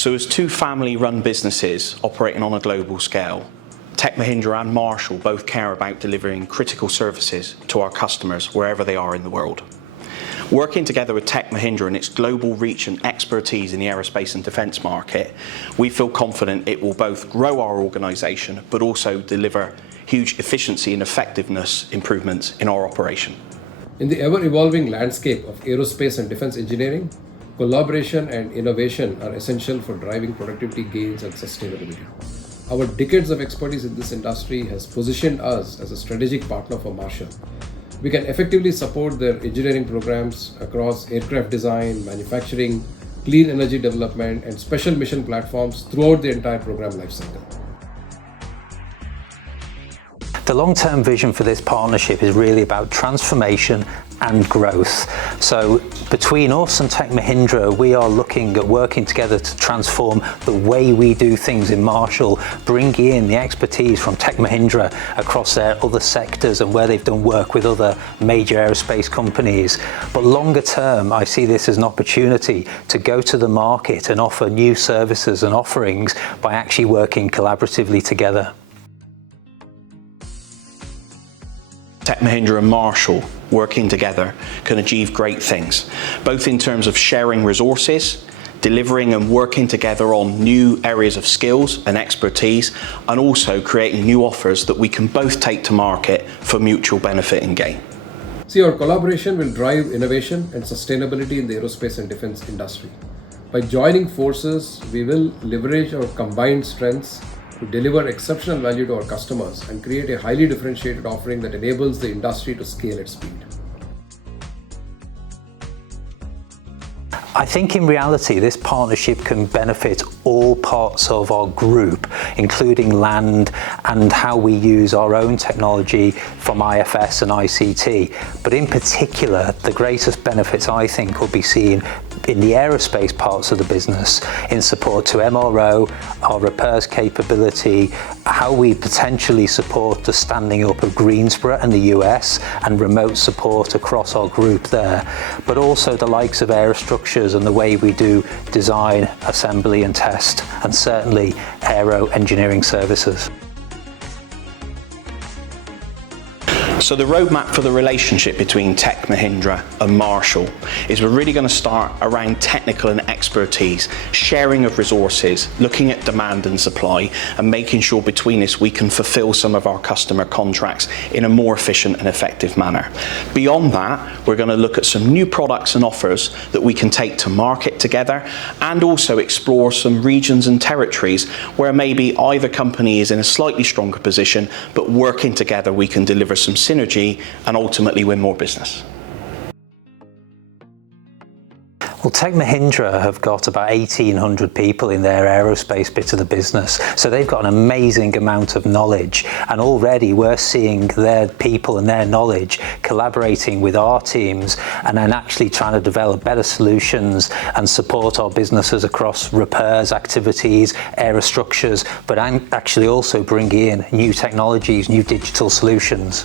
So as two family-run businesses operating on a global scale, Tech Mahindra and Marshall both care about delivering critical services to our customers wherever they are in the world. Working together with Tech Mahindra and its global reach and expertise in the aerospace and defence market, we feel confident it will both grow our organisation but also deliver huge efficiency and effectiveness improvements in our operation. In the ever-evolving landscape of aerospace and defence engineering, collaboration and innovation are essential for driving productivity gains and sustainability. Our decades of expertise in this industry has positioned us as a strategic partner for Marshall. We can effectively support their engineering programs across aircraft design, manufacturing, clean energy development, and special mission platforms throughout the entire program lifecycle. The long-term vision for this partnership is really about transformation and growth. So between us and Tech Mahindra, we are looking at working together to transform the way we do things in Marshall, bringing in the expertise from Tech Mahindra across their other sectors and where they've done work with other major aerospace companies. But longer term, I see this as an opportunity to go to the market and offer new services and offerings by actually working collaboratively together. Tech Mahindra and Marshall working together can achieve great things, both in terms of sharing resources, delivering and working together on new areas of skills and expertise, and also creating new offers that we can both take to market for mutual benefit and gain. See, our collaboration will drive innovation and sustainability in the aerospace and defence industry. By joining forces, we will leverage our combined strengths to deliver exceptional value to our customers and create a highly differentiated offering that enables the industry to scale at speed. I think in reality this partnership can benefit all parts of our group, including land and how we use our own technology from IFS and ICT. But in particular, the greatest benefits I think will be seen in the aerospace parts of the business in support to MRO, our repairs capability, how we potentially support the standing up of Greensboro and the US and remote support across our group there, but also the likes of aerostructures and the way we do design, assembly and test, and certainly aero engineering services. So the roadmap for the relationship between Tech Mahindra and Marshall is we're really going to start around technical and expertise, sharing of resources, looking at demand and supply, and making sure between us we can fulfill some of our customer contracts in a more efficient and effective manner. Beyond that, we're going to look at some new products and offers that we can take to market together, and also explore some regions and territories where maybe either company is in a slightly stronger position, but working together we can deliver some synergy and ultimately win more business. Well, Tech Mahindra have got about 1,800 people in their aerospace bit of the business, so they've got an amazing amount of knowledge, and already we're seeing their people and their knowledge collaborating with our teams and then actually trying to develop better solutions and support our businesses across repairs activities, aerostructures, but actually also bring in new technologies, new digital solutions.